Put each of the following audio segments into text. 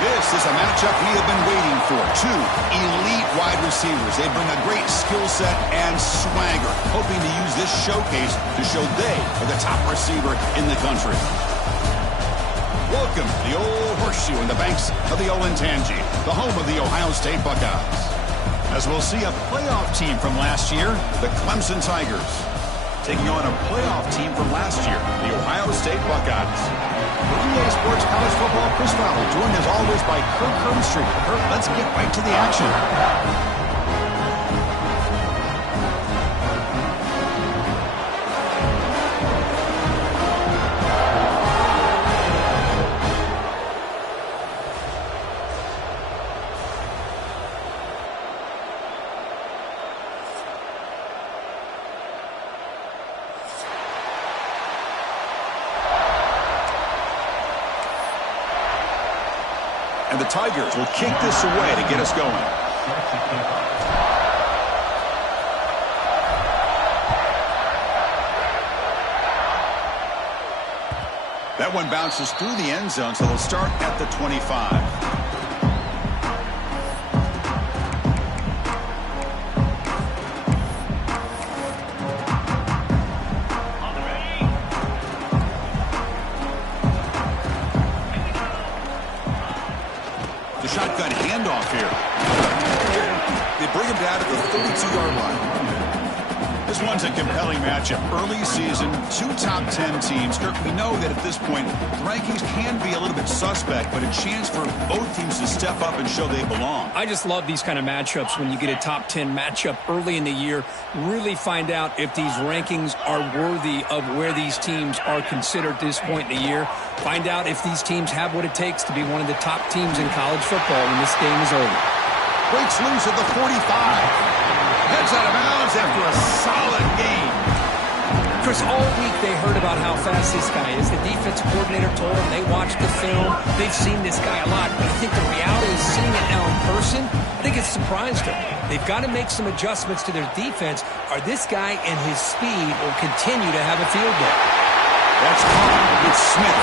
This is a matchup we have been waiting for. Two elite wide receivers. They bring a great skill set and swagger, hoping to use this showcase to show they are the top receiver in the country. Welcome to the Old Horseshoe in the banks of the Olentangy, the home of the Ohio State Buckeyes. As we'll see a playoff team from last year, the Clemson Tigers, taking on a playoff team from last year, the Ohio State Buckeyes. EA Sports College Football, Chris Fowler, joined as always by Kirk Herbstreit. Kirk, let's get right to the action. And the Tigers will kick this away to get us going. That one bounces through the end zone, so they'll start at the 25. Shotgun handoff here. They bring him down to the 32-yard line. This one's a compelling matchup. Early season, two top 10 teams. Kirk, we know that at this point, the rankings can be a little bit suspect, but a chance for both teams to step up and show they belong. I just love these kind of matchups when you get a top 10 matchup early in the year. Really find out if these rankings are worthy of where these teams are considered at this point in the year. Find out if these teams have what it takes to be one of the top teams in college football when this game is over. Breaks loose at the 45. Heads out of bounds after a solid game. Chris, all week they heard about how fast this guy is. The defensive coordinator told them they watched the film. They've seen this guy a lot. But I think the reality is seeing it now in person, I think it's surprised them. They've got to make some adjustments to their defense, or this guy and his speed will continue to have a field day. That's caught. It's Smith.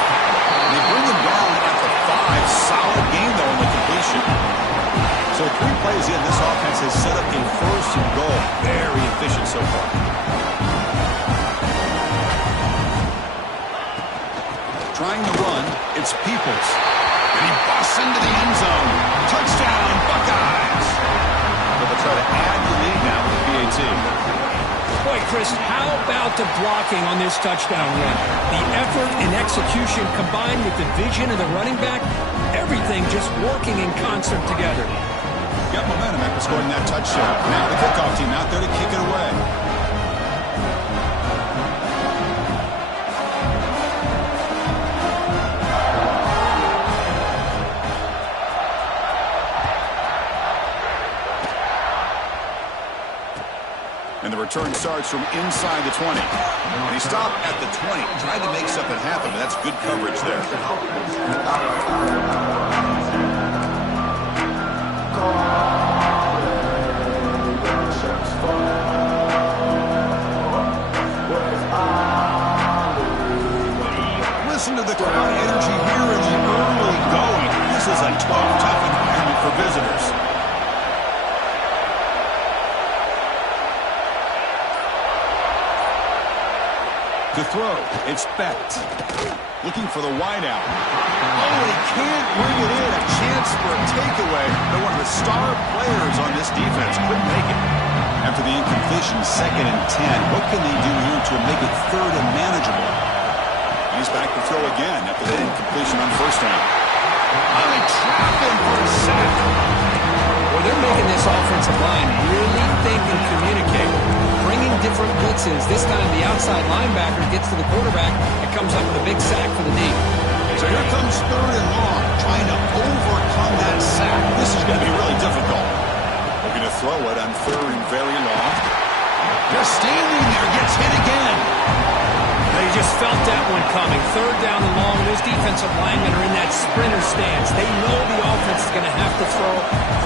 They bring him down at the 5. Solid game, though, in the completion. So 3 plays in, this offense has set up a 1st and goal. Very efficient so far. Trying to run, it's Peoples. And he busts into the end zone. Touchdown, Buckeyes. They'll try to add the lead now with the PAT. Boy, Chris, how about the blocking on this touchdown run? The effort and execution combined with the vision of the running back, everything just working in concert together. Got momentum after scoring that touchdown. Now the kickoff team out there to kick it away. And the return starts from inside the 20. And he stopped at the 20. Tried to make something happen, but that's good coverage there. Listen to the crowd energy here in the early going. This is a tough environment for visitors. To throw, it's Becht. Looking for the wideout. Oh, he can't bring it in. A chance for a takeaway. But one of the star players on this defense couldn't make it. After the incompletion, 2nd and 10. What can they do here to make it 3rd and manageable? He's back to throw again after that incompletion on 1st down. Oh, they trap him for a sack. Well, they're making this offensive line really think and communicate. Bringing blitzes. This time the outside linebacker gets to the quarterback and comes up with a big sack for the D. So here comes 3rd and long, trying to overcome that sack. This is going to be really difficult. Looking to throw it on 3rd and very long. Just standing there, gets hit again. They just felt that one coming. 3rd down and long. Those defensive linemen are in that sprinter stance. They know the offense is going to have to throw.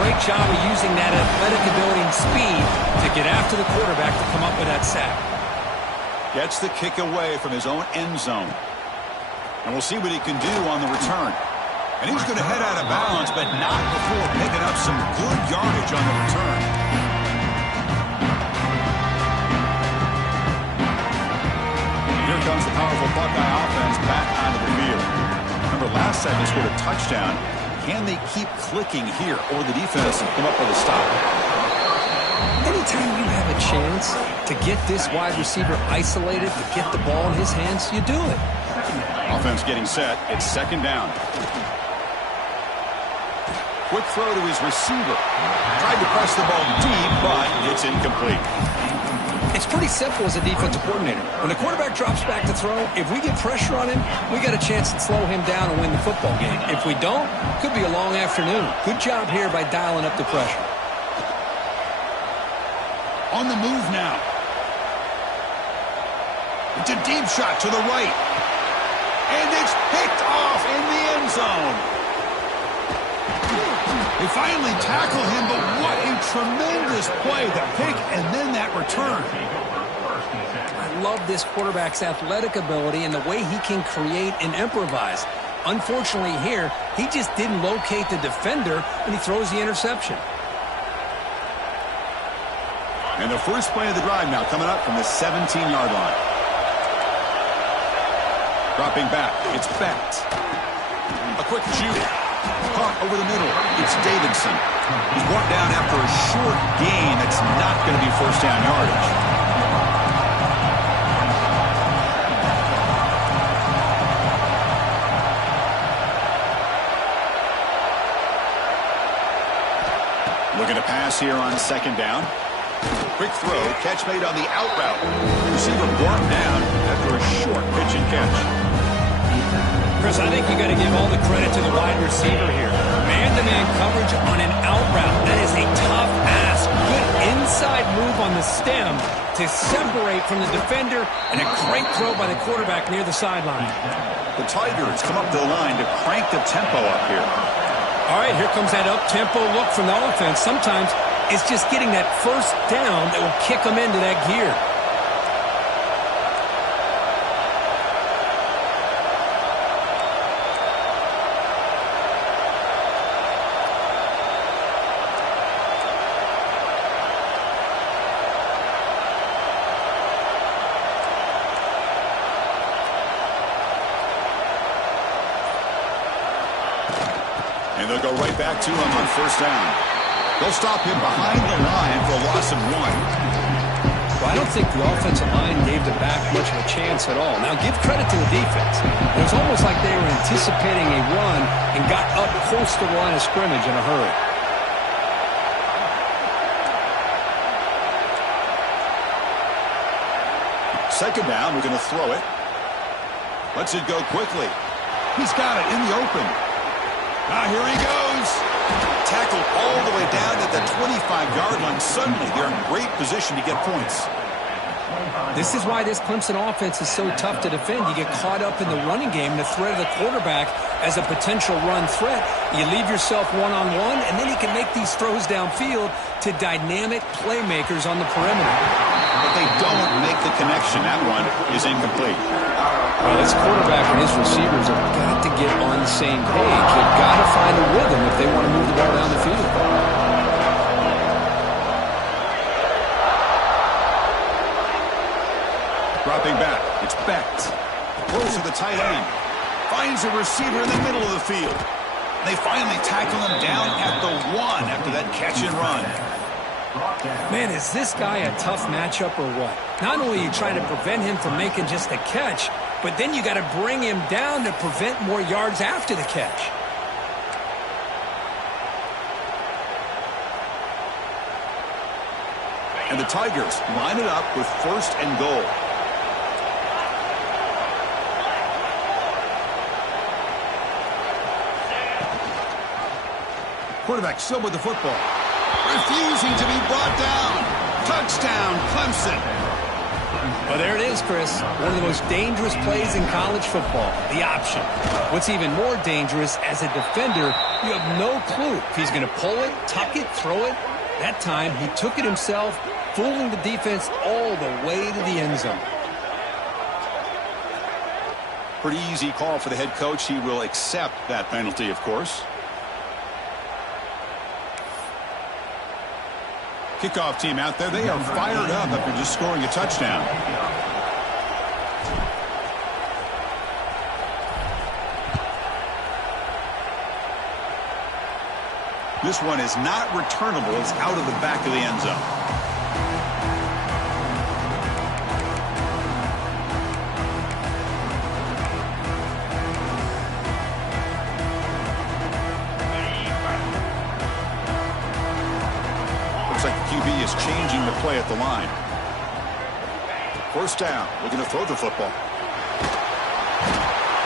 Great job of using that athletic ability and speed to get after the quarterback to come up with that sack. Gets the kick away from his own end zone. And we'll see what he can do on the return. And he's going to head out of bounds, but not before picking up some good yardage on the return. Here comes the powerful Buckeye offense back onto the field. Remember, last time they scored a touchdown. Can they keep clicking here, or the defense come up with a stop? Anytime you have a chance to get this wide receiver isolated, to get the ball in his hands, you do it. Offense getting set. It's 2nd down. Quick throw to his receiver. Tried to press the ball deep, but it's incomplete. It's pretty simple as a defensive coordinator. When the quarterback drops back to throw, if we get pressure on him, we got a chance to slow him down and win the football game. If we don't, could be a long afternoon. Good job here by dialing up the pressure. On the move now. It's a deep shot to the right. And it's picked off in the end zone. They finally tackle him, but what a tremendous play. The pick and then that return. I love this quarterback's athletic ability and the way he can create and improvise. Unfortunately here, he just didn't locate the defender, and he throws the interception. And the first play of the drive now coming up from the 17-yard line. Dropping back, it's Becht. A quick juke. Caught over the middle. It's Davidson. He's brought down after a short gain. That's not going to be 1st down yardage. Looking to pass here on 2nd down. Quick throw, catch made on the out route. Receiver brought down after a short pitch and catch. Chris, I think you got to give all the credit to the wide receiver here. Man-to-man coverage on an out route. That is a tough ask. Good inside move on the stem to separate from the defender, and a great throw by the quarterback near the sideline. The Tigers come up the line to crank the tempo up here. All right, here comes that up-tempo look from the offense. Sometimes it's just getting that 1st down that will kick them into that gear. And they'll go right back to him on 1st down. They'll stop him behind the line for a loss of 1. Well, I don't think the offensive line gave the back much of a chance at all. Now, give credit to the defense. It was almost like they were anticipating a run and got up close to the line of scrimmage in a hurry. Second down, we're going to throw it. Lets it go quickly. He's got it in the open. Now here he goes. Tackled all the way down at the 25-yard line. Suddenly, they're in great position to get points. This is why this Clemson offense is so tough to defend. You get caught up in the running game, the threat of the quarterback as a potential run threat. You leave yourself one-on-one, and then you can make these throws downfield to dynamic playmakers on the perimeter. But they don't make the connection. That one is incomplete. Well, this quarterback and his receivers have got to get on the same page. They've got to find a rhythm if they want to move the ball down the field. Dropping back, it's Becht. Throws to the tight end. Finds a receiver in the middle of the field. They finally tackle him down at the 1 after that catch and run. Man, is this guy a tough matchup or what? Not only are you trying to prevent him from making just a catch, but then you got to bring him down to prevent more yards after the catch. And the Tigers line it up with 1st and goal. Quarterback still with the football. Refusing to be brought down. Touchdown, Clemson. Well, there it is, Chris. One of the most dangerous plays in college football, the option. What's even more dangerous, as a defender, you have no clue if he's going to pull it, tuck it, throw it. That time, he took it himself, fooling the defense all the way to the end zone. Pretty easy call for the head coach. He will accept that penalty, of course. Kickoff team out there. They are fired up after just scoring a touchdown. This one is not returnable. It's out of the back of the end zone. QB is changing the play at the line. 1st down. Looking to throw the football.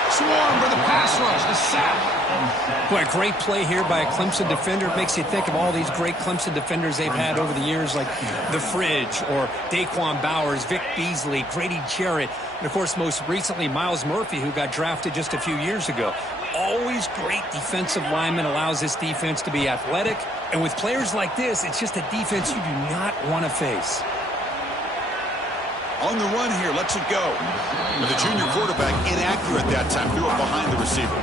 Swarm for the pass rush. The sack. Boy, a great play here by a Clemson defender. It makes you think of all these great Clemson defenders they've had over the years, like The Fridge or Daquan Bowers, Vic Beasley, Grady Jarrett, and, of course, most recently, Myles Murphy, who got drafted just a few years ago. Always great defensive lineman, allows this defense to be athletic. And with players like this, it's just a defense you do not want to face. On the run here, lets it go. But the junior quarterback inaccurate that time. Threw it behind the receiver.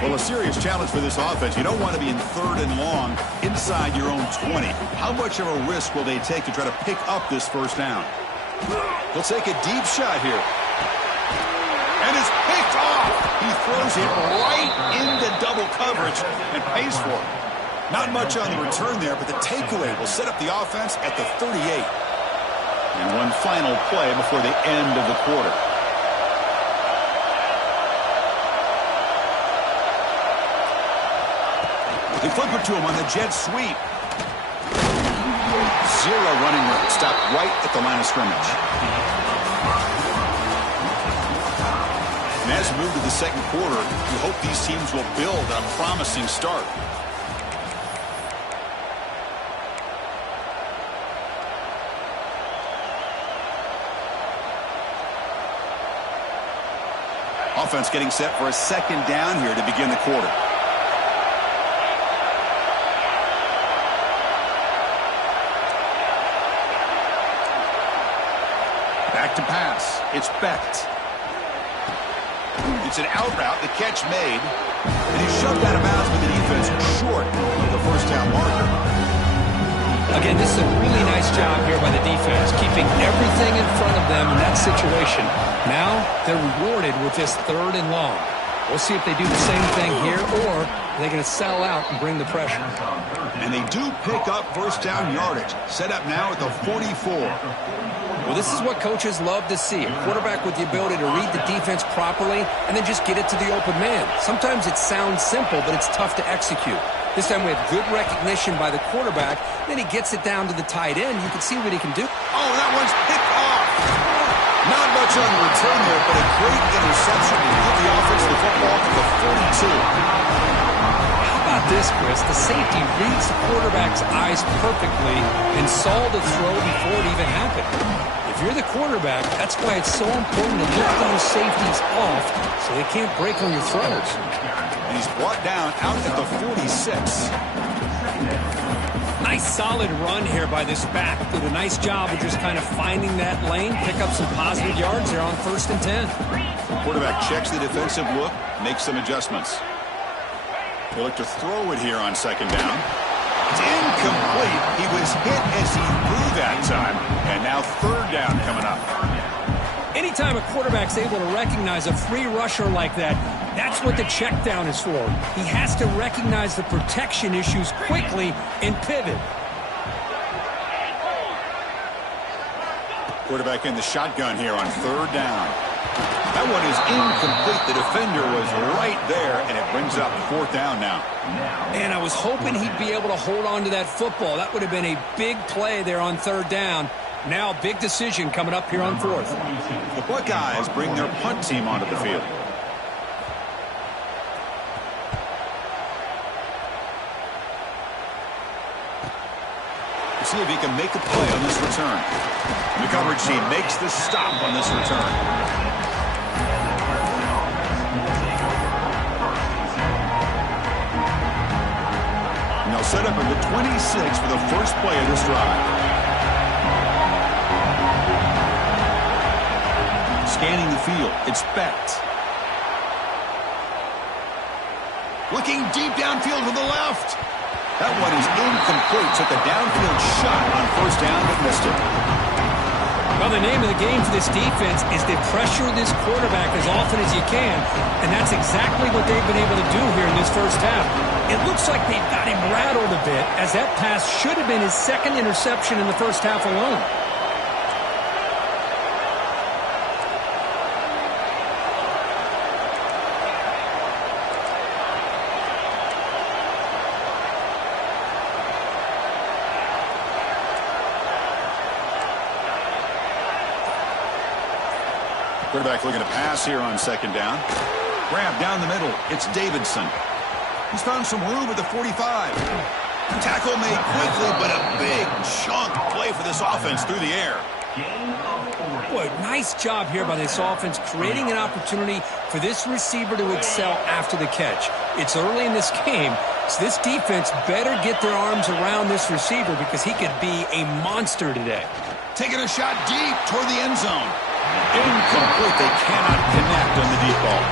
Well, a serious challenge for this offense. You don't want to be in 3rd and long inside your own 20. How much of a risk will they take to try to pick up this 1st down? They'll take a deep shot here. And it's picked off. He throws it right into double coverage and pays for it. Not much on the return there, but the takeaway will set up the offense at the 38. And one final play before the end of the quarter. They flip it to him on the jet sweep. 0 running room. Stopped right at the line of scrimmage. And as we move to the 2nd quarter, we hope these teams will build on a promising start. Offense getting set for a 2nd down here to begin the quarter. Back to pass. It's Becht. It's an out route. The catch made. And he's shoved out of bounds with the defense short of the 1st down marker. Again, this is a really nice job here by the defense, keeping everything in front of them in that situation. Now they're rewarded with this 3rd and long. We'll see if they do the same thing here, or are they going to sell out and bring the pressure. And they do pick up 1st down yardage. Set up now at the 44. Well, this is what coaches love to see. A quarterback with the ability to read the defense properly and then just get it to the open man. Sometimes it sounds simple, but it's tough to execute. This time we have good recognition by the quarterback. Then he gets it down to the tight end. You can see what he can do. Oh, that one's picked off. Not much on the return there, but a great interception to give the offense the football at the 42. How about this, Chris? The safety reads the quarterback's eyes perfectly and saw the throw before it even happened. If you're the quarterback, that's why it's so important to lift those safeties off so they can't break on your throws. And he's brought down out at the 46. Nice solid run here by this back. Did a nice job of just kind of finding that lane, pick up some positive yards there on 1st and 10. Quarterback checks the defensive look, makes some adjustments. They look to throw it here on 2nd down. It's incomplete. He was hit as he threw that time. And now 3rd down coming up. Anytime a quarterback's able to recognize a free rusher like that, that's what the check down is for. He has to recognize the protection issues quickly and pivot. Quarterback in the shotgun here on 3rd down. That That one is incomplete. The defender was right there, and it brings up 4th down now. And I was hoping he'd be able to hold on to that football. That would have been a big play there on 3rd down. Now, big decision coming up here on 4th. The Buckeyes bring their punt team onto the field. See if he can make a play on this return. The coverage team makes the stop on this return. And they'll set up at the 26 for the first play of this drive. Scanning the field, it's Becht. Looking deep downfield to the left. That one is incomplete. Took a downfield shot on 1st down, but missed it. Well, the name of the game for this defense is to pressure this quarterback as often as you can, and that's exactly what they've been able to do here in this first half. It looks like they've got him rattled a bit, as that pass should have been his 2nd interception in the first half alone. Quarterback looking to pass here on 2nd down. Grab down the middle. It's Davidson. He's found some room at the 45. Tackle made quickly, but a big chunk play for this offense through the air. Boy, nice job here by this offense, creating an opportunity for this receiver to excel after the catch. It's early in this game, so this defense better get their arms around this receiver because he could be a monster today. Taking a shot deep toward the end zone. Incomplete. They cannot connect on the deep ball.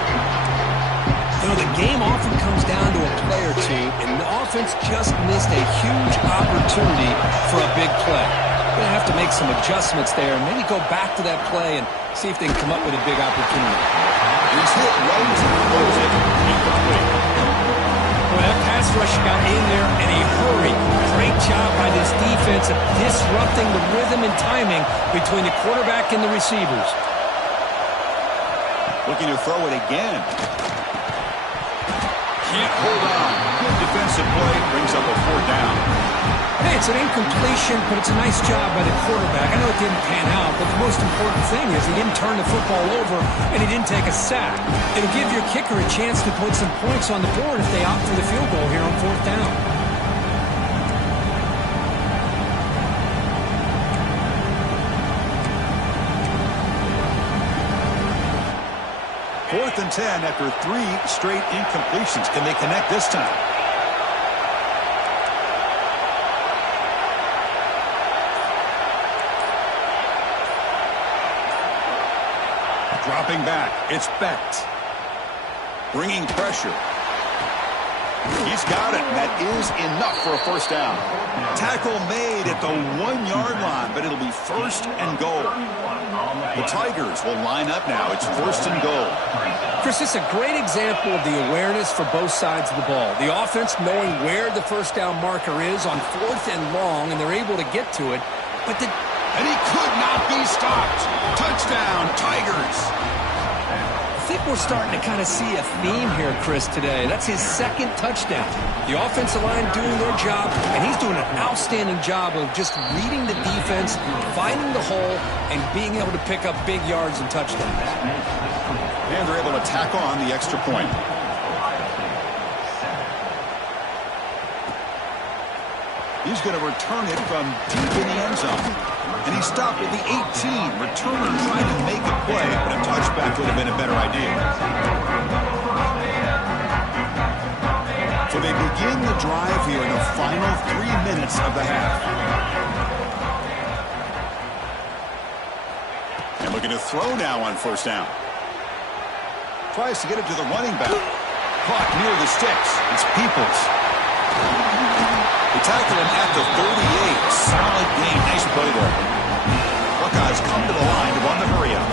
You know, the game often comes down to a play or two, and the offense just missed a huge opportunity for a big play. They're going to have to make some adjustments there and maybe go back to that play and see if they can come up with a big opportunity. He's hit right to close it. Incomplete. Well, that pass rush got in there in a hurry. Great job by this defense of disrupting the rhythm and timing between the quarterback and the receivers. Looking to throw it again. Can't hold on. Good defensive play. Brings up a 4th down. Hey, it's an incompletion, but it's a nice job by the quarterback. I know it didn't pan out, but the most important thing is he didn't turn the football over and he didn't take a sack. It'll give your kicker a chance to put some points on the board if they opt for the field goal here on 4th down. 4th and 10 after 3 straight incompletions. Can they connect this time? Dropping back, it's Becht. Bringing pressure. He's got it, and that is enough for a 1st down. Tackle made at the 1-yard line, but it'll be 1st and goal. The Tigers will line up now. It's 1st and goal. Chris, this is a great example of the awareness for both sides of the ball. The offense knowing where the 1st down marker is on 4th and long, and they're able to get to it. And he could not be stopped. Touchdown, Tigers. I think we're starting to kind of see a theme here, Chris, today. That's his 2nd touchdown. The offensive line doing their job, and he's doing an outstanding job of just reading the defense, finding the hole, and being able to pick up big yards and touchdowns. And they're able to tack on the extra point. He's going to return it from deep in the end zone. And he stopped at the 18. Returner trying to make a play, but a touchback would have been a better idea. So they begin the drive here in the final 3 minutes of the half. And looking to throw now on 1st down. Tries to get it to the running back. Caught near the sticks. It's Peoples. They tackle him at the 38. Solid gain. Nice play there. Buckeyes come to the line to run the hurry up.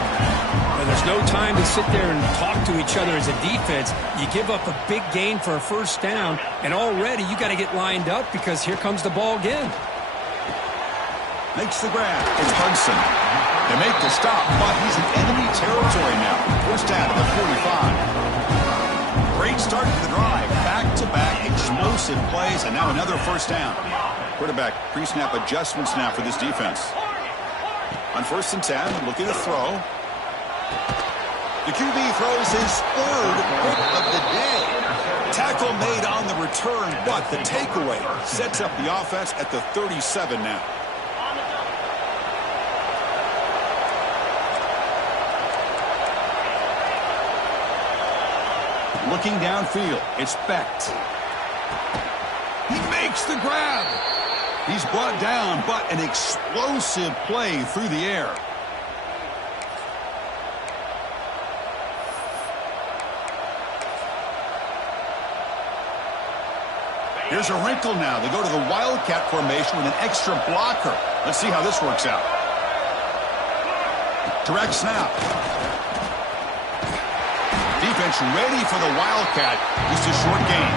And there's no time to sit there and talk to each other as a defense. You give up a big gain for a 1st down, and already you got to get lined up because here comes the ball again. Makes the grab. It's Hudson. They make the stop, but he's in enemy territory now. First down to the 45. Great start to the drive. Back-to-back explosive plays, and now another first down. Quarterback pre-snap adjustments now for this defense. On 1st and 10, looking to throw. The QB throws his third pick of the day. Tackle made on the return, but the takeaway sets up the offense at the 37 now. Looking downfield, it's Becht. He makes the grab. He's brought down, but an explosive play through the air. Here's a wrinkle now. They go to the Wildcat formation with an extra blocker. Let's see how this works out. Direct snap. Defense ready for the Wildcat. Just a short gain.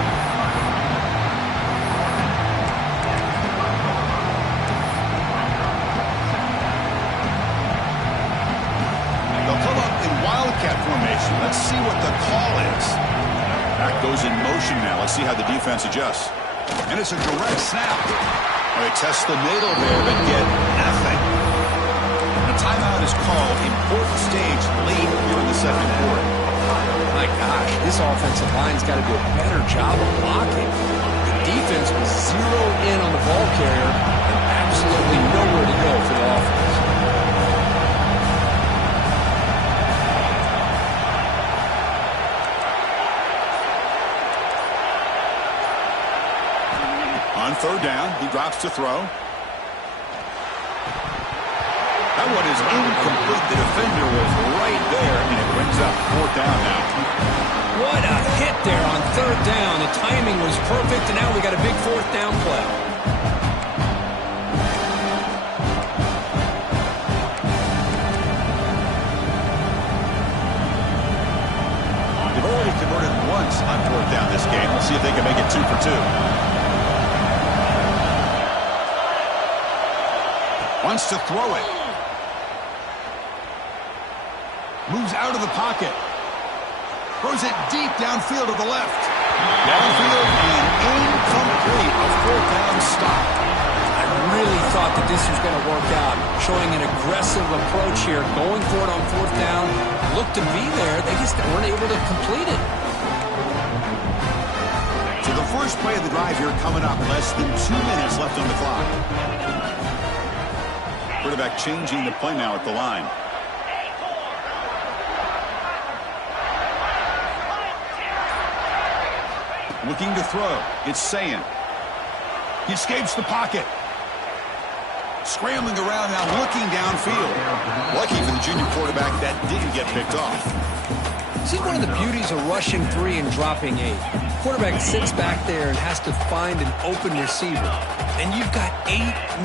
They'll come up in Wildcat formation. Let's see what the call is. Back goes in motion now. Let's see how the defense adjusts. And it's a direct snap. They test the middle there, but get nothing. A timeout is called. Important stage late here in the second quarter. My gosh, this offensive line's got to do a better job of blocking. The defense was zeroed in on the ball carrier and absolutely nowhere to go for the offense. On 3rd down, he drops to throw. That one is incomplete. The defender was right there, and it brings up 4th down now. What a hit there on 3rd down. The timing was perfect, and now we got a big 4th down play. They've already converted once on 4th down this game. Let's see if they can make it 2 for 2. Wants to throw it. Moves out of the pocket. Throws it deep downfield to the left. Downfield and incomplete. A 4th down stop. I really thought that this was going to work out. Showing an aggressive approach here. Going for it on 4th down. Looked to be there. They just weren't able to complete it. So the first play of the drive here coming up. Less than 2 minutes left on the clock. Quarterback changing the play now at the line. Looking to throw. It's Sayin. He escapes the pocket. Scrambling around now, looking downfield. Lucky for the junior quarterback that didn't get picked off. See one of the beauties of rushing 3 and dropping 8. Quarterback sits back there and has to find an open receiver. And you've got 8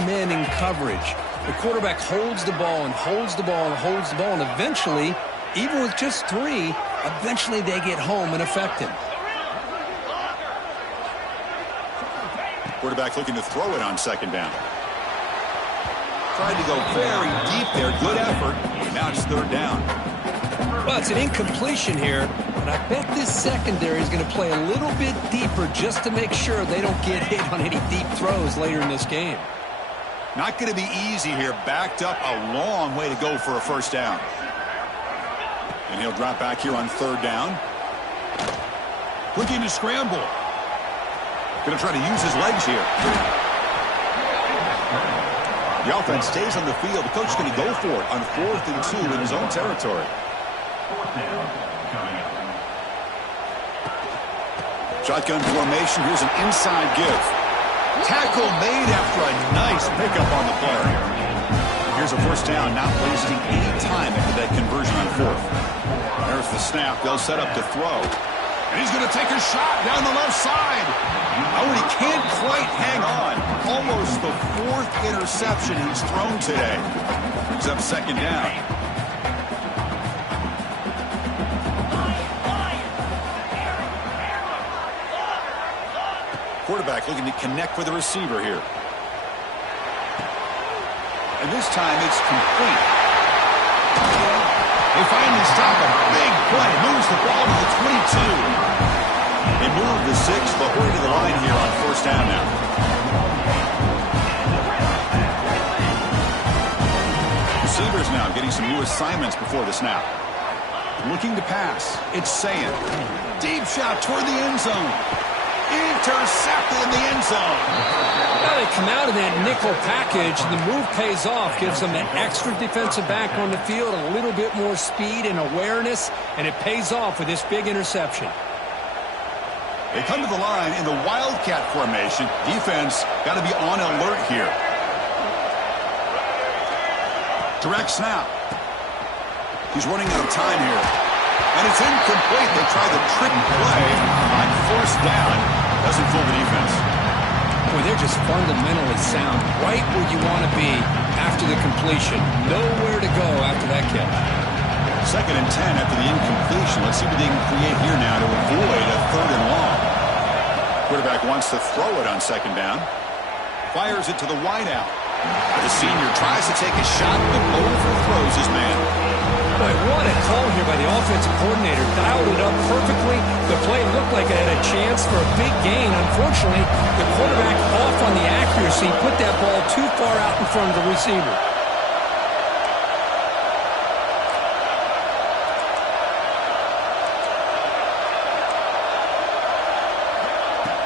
men in coverage. The quarterback holds the ball and holds the ball and holds the ball, and eventually, even with just 3, eventually they get home and affect him. Quarterback looking to throw it on 2nd down. Tried to go very deep there. Good effort. Now it's 3rd down. Well, it's an incompletion here, but I bet this secondary is going to play a little bit deeper just to make sure they don't get hit on any deep throws later in this game. Not going to be easy here. Backed up a long way to go for a 1st down. And he'll drop back here on 3rd down. Looking to scramble. Going to try to use his legs here. The offense stays on the field. The coach is going to go for it on 4th and 2 in his own territory. Shotgun formation. Here's an inside give. Tackle made after a nice pickup on the play. Here's a 1st down, not wasting any time after that conversion on 4th. There's the snap. They'll set up to throw. And he's going to take a shot down the left side. Oh, and he can't quite hang on. Almost the 4th interception he's thrown today. Brings up 2nd down. Quarterback looking to connect with the receiver here. and this time it's complete. They finally stop a big play. Moves the ball to the 22. They move the 6, but we're to the line here on first down now. Receivers now getting some new assignments before the snap. Looking to pass. It's Sayan. Deep shot toward the end zone. Intercepted in the end zone. Now they come out of that nickel package, and the move pays off. Gives them an extra defensive back on the field, a little bit more speed and awareness, and it pays off with this big interception. They come to the line in the Wildcat formation. Defense got to be on alert here. Direct snap. He's running out of time here. And it's incomplete. They try the trick play on first down. Doesn't fool the defense. Boy, they're just fundamentally sound. Right where you want to be after the completion. Nowhere to go after that catch. 2nd and 10 after the incompletion. Let's see what they can create here now to avoid a 3rd and long. Quarterback wants to throw it on 2nd down. Fires it to the wideout. The senior tries to take a shot, but overthrows his man. Boy, what a call here by the offensive coordinator. Dialed it up perfectly. The play looked like it had a chance for a big gain. Unfortunately, the quarterback off on the accuracy, put that ball too far out in front of the receiver.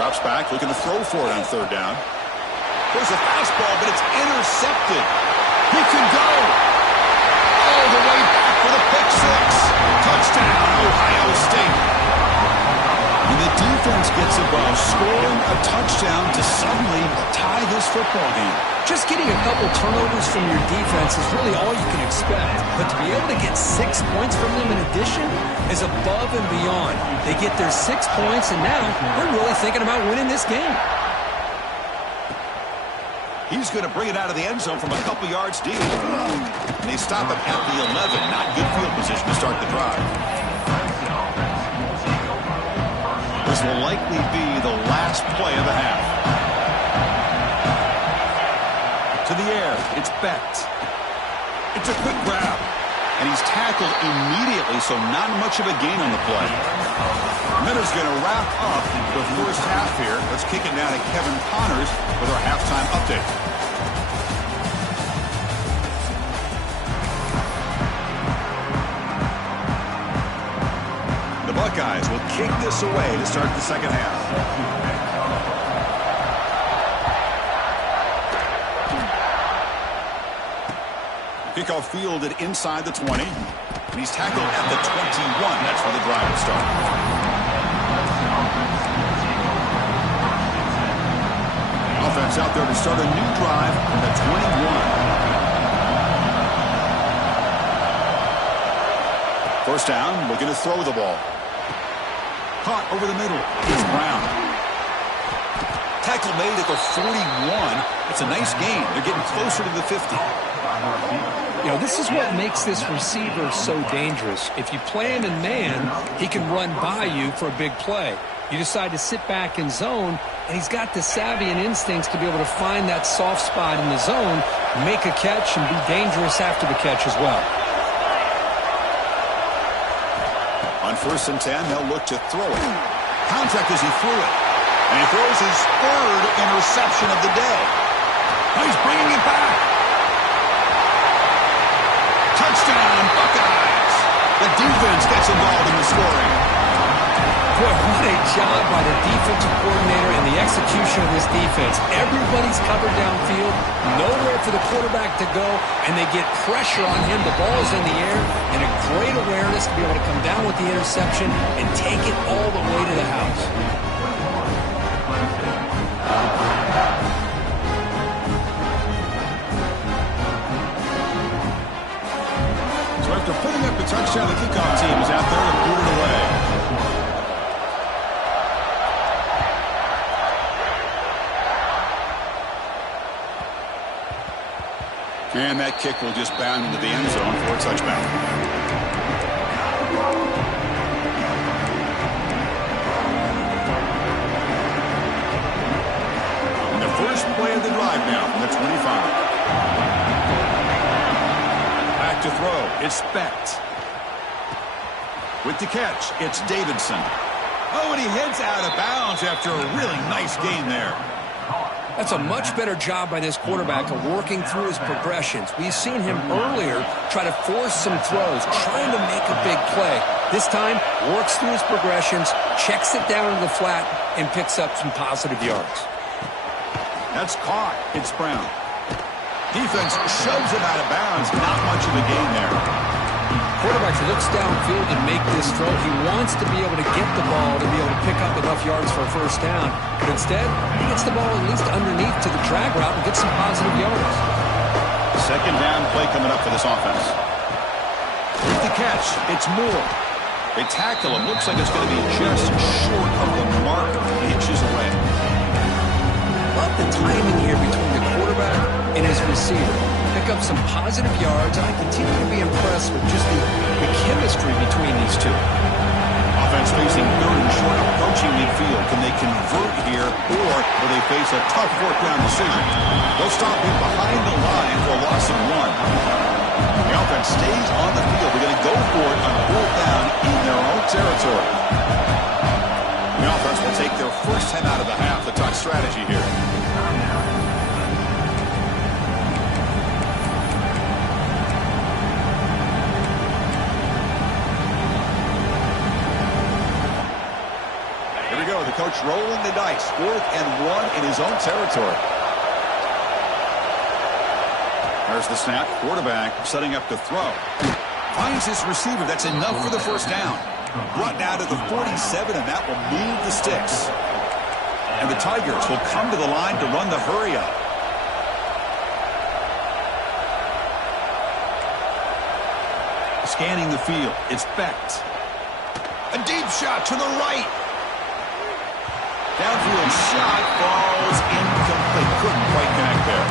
Drops back, looking to throw for it on 3rd down. There's a fastball, but it's intercepted. He can go all the way back for the pick 6. Touchdown, Ohio State. And the defense gets above, scoring a touchdown to suddenly tie this football game. Just getting a couple turnovers from your defense is really all you can expect. But to be able to get 6 points from them in addition is above and beyond. They get their 6 points, and now they're really thinking about winning this game. He's going to bring it out of the end zone from a couple yards deep. And they stop him at the 11. Not good field position to start the drive. This will likely be the last play of the half. To the air, it's Becht. It's a quick grab. And he's tackled immediately, so not much of a gain on the play. Miller's going to wrap up the first half here. Let's kick it now to Kevin Connors with our halftime update. The Buckeyes will kick this away to start the second half. Kickoff fielded inside the 20. And he's tackled at the 21. That's where the drive will start. Offense out there to start a new drive from the 21. First down, looking to throw the ball. Caught over the middle. It's Brown. Tackle made at the 41. It's a nice gain. They're getting closer to the 50. You know, this is what makes this receiver so dangerous. If you play him in man, he can run by you for a big play. You decide to sit back in zone, and he's got the savvy and instincts to be able to find that soft spot in the zone, make a catch, and be dangerous after the catch as well. On 1st and 10, they'll look to throw it. Contact as he threw it. And he throws his 3rd interception of the day. Now he's bringing it back. Touchdown, Buckeyes. The defense gets involved in the scoring. Boy, what a job by the defensive coordinator and the execution of this defense. Everybody's covered downfield, nowhere for the quarterback to go, and they get pressure on him. The ball is in the air, and a great awareness to be able to come down with the interception and take it all the way to the house. So after putting up the touchdown, the kickoff team is out there to boot it away. And that kick will just bound into the end zone for a touchback. And the first play of the drive now from the 25. to throw. It's Specht. With the catch, it's Davidson. Oh, and he heads out of bounds after a really nice gain there. That's a much better job by this quarterback of working through his progressions. We've seen him earlier try to force some throws, trying to make a big play. This time, works through his progressions, checks it down to the flat, and picks up some positive yards. That's caught. It's Brown. Defense shoves him out of bounds. Not much of a gain there. Quarterback looks downfield to make this throw. He wants to be able to get the ball to be able to pick up enough yards for a first down. But instead, he gets the ball at least underneath to the drag route and gets some positive yards. Second down play coming up for this offense. With the catch, it's Moore. They tackle him. Looks like it's going to be just short of the mark. Inches away. Love the timing here between the quarterback and his receiver. Pick up some positive yards, and I continue to be impressed with just the chemistry between these two. Offense facing third and short, approaching midfield. Can they convert here, or will they face a tough fourth down decision? They'll stop him behind the line for a loss of 1. The offense stays on the field. They're going to go for it on fourth down in their own territory. The offense will take their first 10 out of the half. The touch strategy here. Here we go. The coach rolling the dice. 4th and 1 in his own territory. There's the snap. Quarterback setting up to throw. Finds his receiver. That's enough for the first down. Brought down to the 47, and that will move the sticks. And the Tigers will come to the line to run the hurry up. Scanning the field. It's Specht. A deep shot to the right. Downfield shot falls incomplete. Couldn't quite connect there.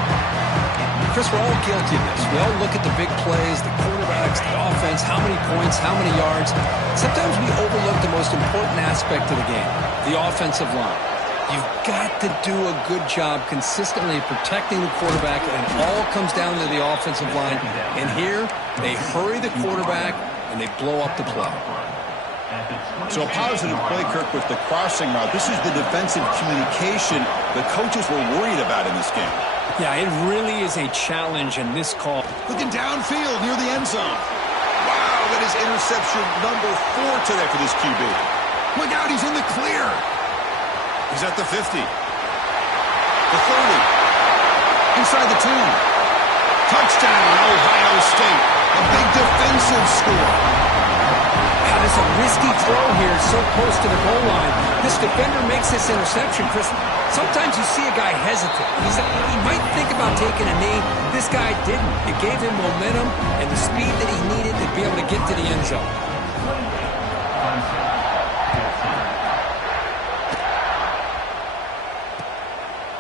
Chris, we're all guilty of this. We all look at the big plays, the quarterbacks, the offense, how many points, how many yards. Sometimes we overlook the most important aspect of the game, the offensive line. You've got to do a good job consistently protecting the quarterback, and it all comes down to the offensive line. And here, they hurry the quarterback, and they blow up the play. So a positive play, Kirk, with the crossing route. This is the defensive communication the coaches were worried about in this game. Yeah, it really is a challenge in this call. Looking downfield near the end zone. Wow, that is interception number 4 today for this QB. Look out, he's in the clear. He's at the 50. The 30. Inside the 2. Touchdown, Ohio State. A big defensive score. God, it's a risky throw here, so close to the goal line. This defender makes this interception, Chris. Sometimes you see a guy hesitate. He might think about taking a knee. This guy didn't. It gave him momentum and the speed that he needed to be able to get to the end zone.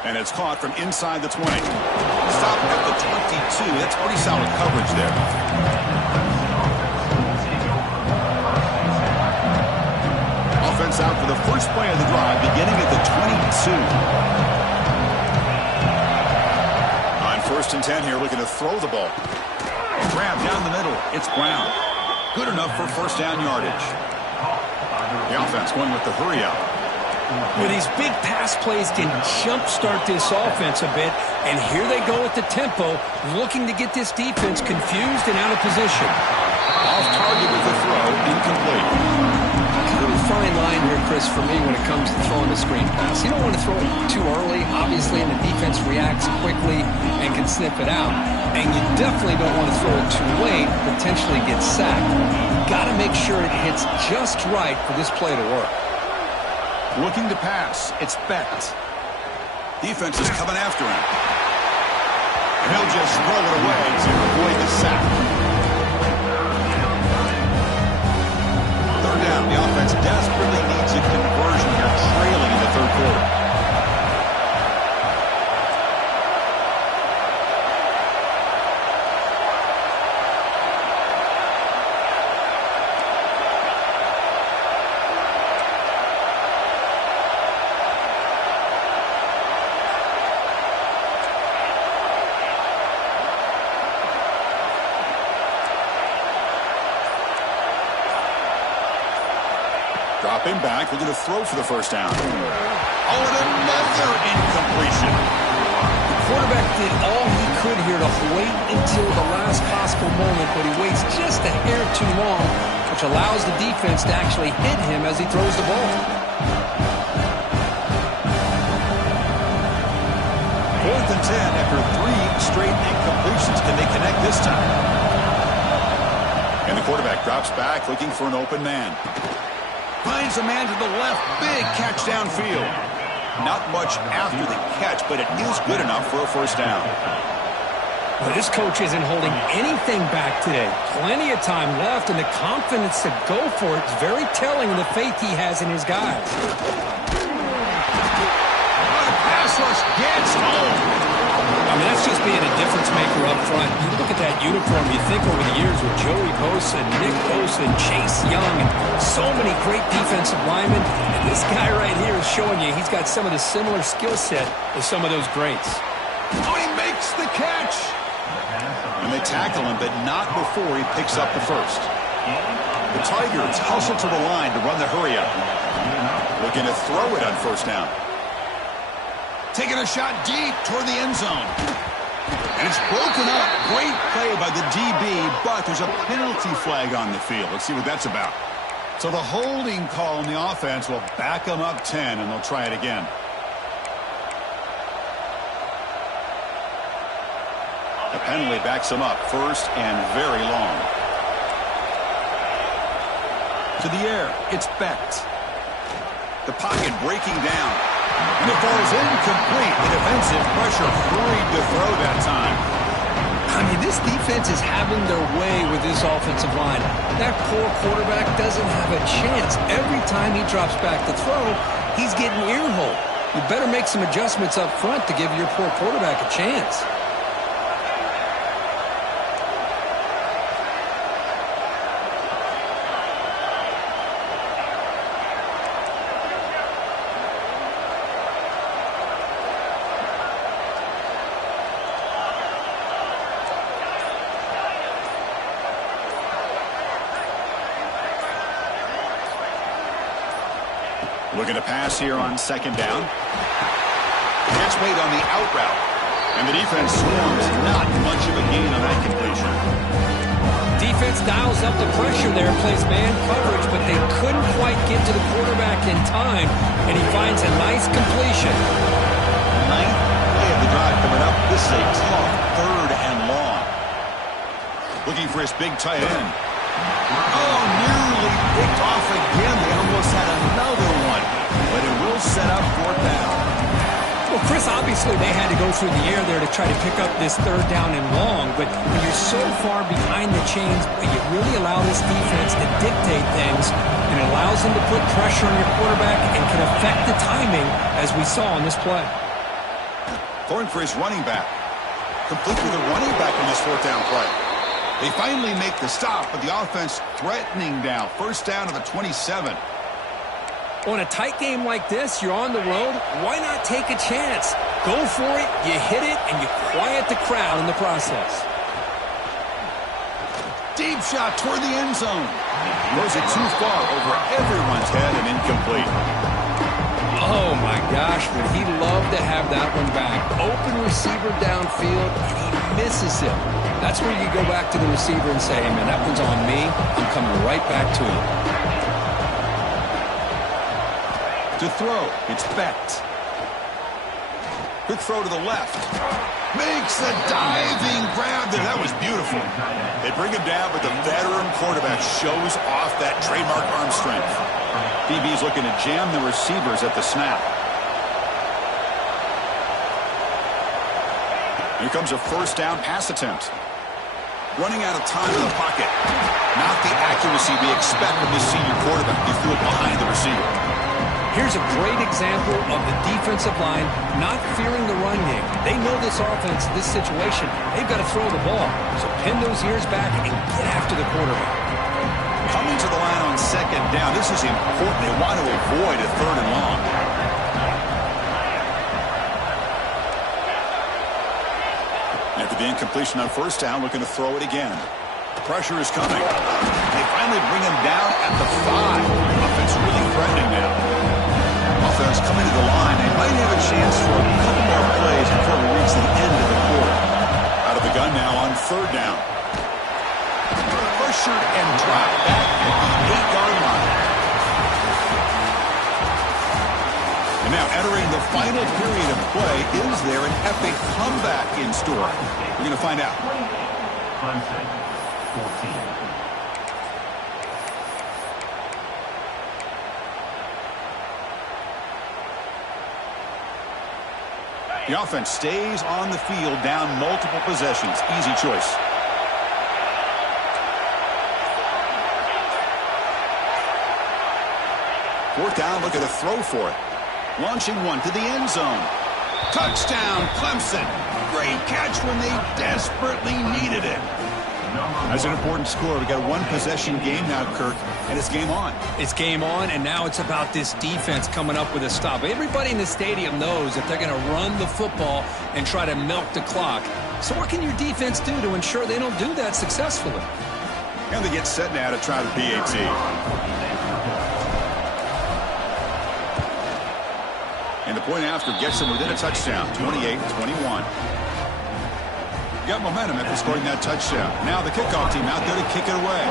And it's caught from inside the 20. Stop at the 22. That's pretty solid coverage there. Offense out for the first play of the drive, beginning at the 22. On 1st and 10 here, looking to throw the ball. Grab down the middle. It's Brown. Good enough for first down yardage. The offense going with the hurry out. Well, these big pass plays can jumpstart this offense a bit, and here they go at the tempo, looking to get this defense confused and out of position. Off target with the throw, incomplete. Kind of a fine line here, Chris, for me when it comes to throwing a screen pass. You don't want to throw it too early, obviously, and the defense reacts quickly and can sniff it out. And you definitely don't want to throw it too late, potentially get sacked. Got to make sure it hits just right for this play to work. Looking to pass. It's Specht. Defense is coming after him. And he'll just throw it away to avoid the sack. 3rd down. The offense desperately needs a conversion here, trailing in the 3rd quarter. Dropping back, looking to throw for the first down. Oh, and another incompletion. The quarterback did all he could here to wait until the last possible moment, but he waits just a hair too long, which allows the defense to actually hit him as he throws the ball. 4th and 10 after 3 straight incompletions. Can they connect this time? And the quarterback drops back, looking for an open man. Finds a man to the left. Big catch downfield. Not much after the catch, but it is good enough for a first down. Well, this coach isn't holding anything back today. Plenty of time left, and the confidence to go for it is very telling of the faith he has in his guys. Pass rush gets home. I mean, that's just being a difference maker up front. You look at that uniform, you think over the years with Joey Bosa, Nick Bosa, and Chase Young, and so many great defensive linemen. And this guy right here is showing you he's got some of the similar skill set as some of those greats. Oh, he makes the catch. And they tackle him, but not before he picks up the first. The Tigers hustle to the line to run the hurry up. Looking to throw it on first down. Taking a shot deep toward the end zone. And it's broken up. Great play by the DB, but there's a penalty flag on the field. Let's see what that's about. So the holding call on the offense will back them up 10, and they'll try it again. The penalty backs them up first and very long. To the air, it's Becht. The pocket breaking down. And the ball's incomplete. The defensive pressure hurried to throw that time. I mean, this defense is having their way with this offensive line. That poor quarterback doesn't have a chance. Every time he drops back to throw, he's getting ear-hole. You better make some adjustments up front to give your poor quarterback a chance. Looking to pass here on second down. Gets weight on the out route. And the defense swarms. Not much of a gain on that completion. Defense dials up the pressure there, plays man coverage, but they couldn't quite get to the quarterback in time, and he finds a nice completion. 9th play of the drive coming up. This is a tough 3rd and long. Looking for his big tight end. Oh, nearly picked off again. They almost had another one, but it will set up 4th down. Well, Chris, obviously they had to go through the air there to try to pick up this 3rd down and long, but when you're so far behind the chains, you really allow this defense to dictate things, and it allows them to put pressure on your quarterback and can affect the timing, as we saw on this play. Going for his running back. Complete with a running back on this 4th down play. They finally make the stop, but the offense threatening now. First down to the 27. On a tight game like this, you're on the road. Why not take a chance? Go for it, you hit it, and you quiet the crowd in the process. Deep shot toward the end zone. Throws it too far over everyone's head and incomplete. Oh, my gosh, would he love to have that one back. Open receiver downfield, and he misses it. That's where you go back to the receiver and say, hey, man, that one's on me. I'm coming right back to him. To throw, it's Becht. Quick throw to the left. Makes a diving grab there. That was beautiful. They bring him down, but the veteran quarterback shows off that trademark arm strength. DB's looking to jam the receivers at the snap. Here comes a first down pass attempt. Running out of time in the pocket. Not the accuracy we expect from this senior quarterback. He threw it behind the receiver. Here's a great example of the defensive line not fearing the run game. They know this offense, this situation, they've got to throw the ball. So pin those ears back and get after the quarterback. Coming to the line on second down, this is important. They want to avoid a 3rd and long. After the incompletion on first down, looking to throw it again. Pressure is coming. They finally bring him down at the 5. Offense really threatening now. Offense coming to the line. They might have a chance for a couple more plays before we reach the end of the quarter. Out of the gun now on third down. Pressured and dropped back at the 8-yard line. And now entering the final period of play, is there an epic comeback in store? We're going to find out. 14. The offense stays on the field, down multiple possessions. Easy choice. Fourth down, look at a throw for it. Launching one to the end zone. Touchdown, Clemson. Great catch when they desperately needed it. That's an important score. We got a one-possession game now, Kirk, and it's game on. It's game on, and now it's about this defense coming up with a stop. Everybody in the stadium knows that they're going to run the football and try to milk the clock. So what can your defense do to ensure they don't do that successfully? And they get set now to try the PAT. And the point after gets them within a touchdown, 28-21. Got momentum after scoring that touchdown. Now the kickoff team out there to kick it away.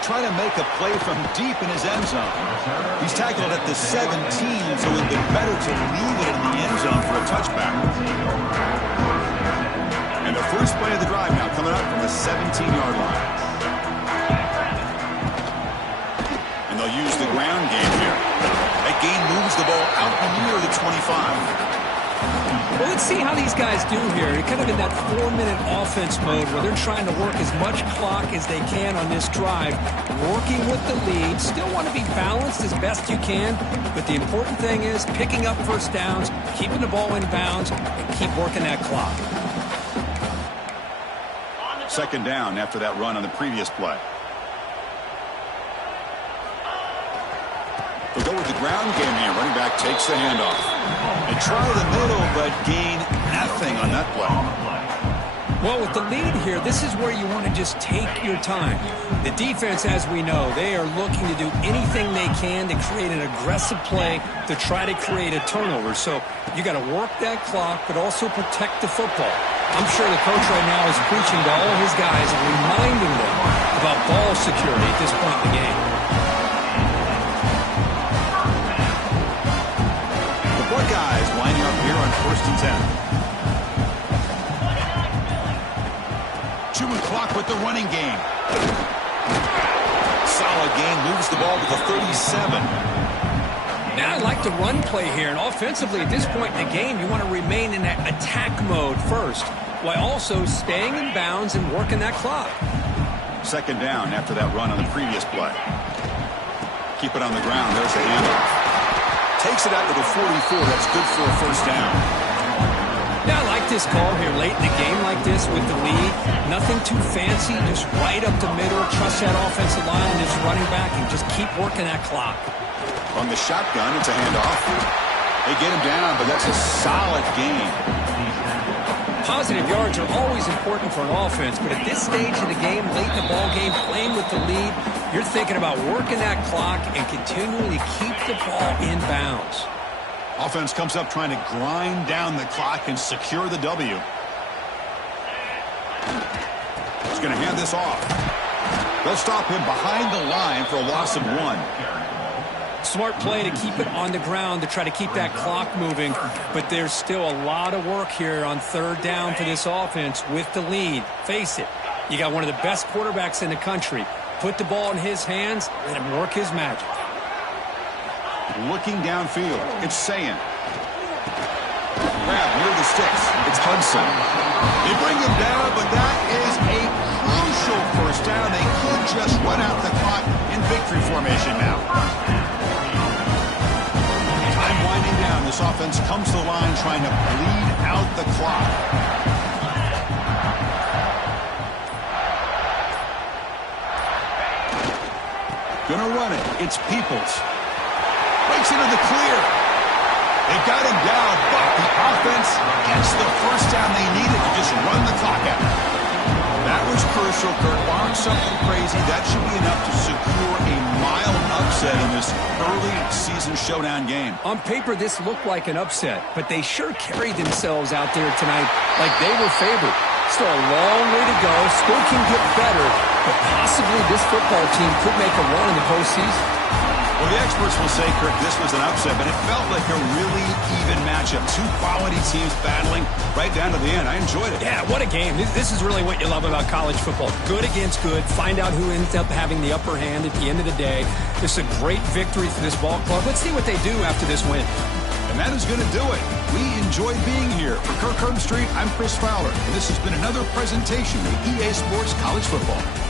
Trying to make a play from deep in his end zone. He's tackled at the 17, so it would be better to leave it in the end zone for a touchback. And the first play of the drive now coming up from the 17-yard line. And they'll use the ground game here. That gain moves the ball out near the 25. Well, let's see how these guys do here. They're kind of in that 4-minute offense mode where they're trying to work as much clock as they can on this drive, working with the lead. Still want to be balanced as best you can, but the important thing is picking up first downs, keeping the ball in bounds, and keep working that clock. Second down after that run on the previous play. They'll go with the ground game here. Running back takes the handoff. They try the middle, but gain nothing on that play. Well, with the lead here, this is where you want to just take your time. The defense, as we know, they are looking to do anything they can to create an aggressive play to try to create a turnover. So you got to work that clock, but also protect the football. I'm sure the coach right now is preaching to all his guys and reminding them about ball security at this point in the game. Buckeyes lining up here on 1st and 10. Chewing clock with the running game. Solid gain, moves the ball to the 37. Now I like the run play here, and offensively at this point in the game, you want to remain in that attack mode first, while also staying in bounds and working that clock. Second down after that run on the previous play. Keep it on the ground. There's the handoff. Takes it out to the 44. That's good for a first down. Yeah, I like this call here late in the game like this with the lead. Nothing too fancy, just right up the middle. Trust that offensive line and this running back and just keep working that clock. On the shotgun, it's a handoff. They get him down, but that's a solid gain. Positive yards are always important for an offense, but at this stage of the game, late in the ball game, playing with the lead, you're thinking about working that clock and continuing to keep the ball in bounds. Offense comes up trying to grind down the clock and secure the W. He's going to hand this off. They'll stop him behind the line for a loss of 1. Smart play to keep it on the ground to try to keep that clock moving, but there's still a lot of work here on third down for this offense with the lead. Face it, you got one of the best quarterbacks in the country. Put the ball in his hands, let him work his magic. Looking downfield, it's Sayin. Grab near the sticks, it's Hudson. They bring him down, but that is a crucial first down. They could just run out the clock in victory formation now. Time winding down. This offense comes to the line trying to bleed out the clock. Gonna run it. It's Peoples. Breaks into the clear. They got him down, but the offense gets the first down they needed to just run the clock out. That was crucial, Kurt. Barring something crazy, that should be enough to secure a mild upset in this early season showdown game. On paper, this looked like an upset, but they sure carried themselves out there tonight like they were favored. Still a long way to go. Still can get better, but possibly this football team could make a run in the postseason. Well, the experts will say, Kirk, this was an upset, but it felt like a really even matchup. Two quality teams battling right down to the end. I enjoyed it. Yeah, what a game. This is really what you love about college football. Good against good. Find out who ends up having the upper hand at the end of the day. This is a great victory for this ball club. Let's see what they do after this win. And that is going to do it. We enjoyed being here. For Kirk Herbstreit, I'm Chris Fowler, and this has been another presentation of EA Sports College Football.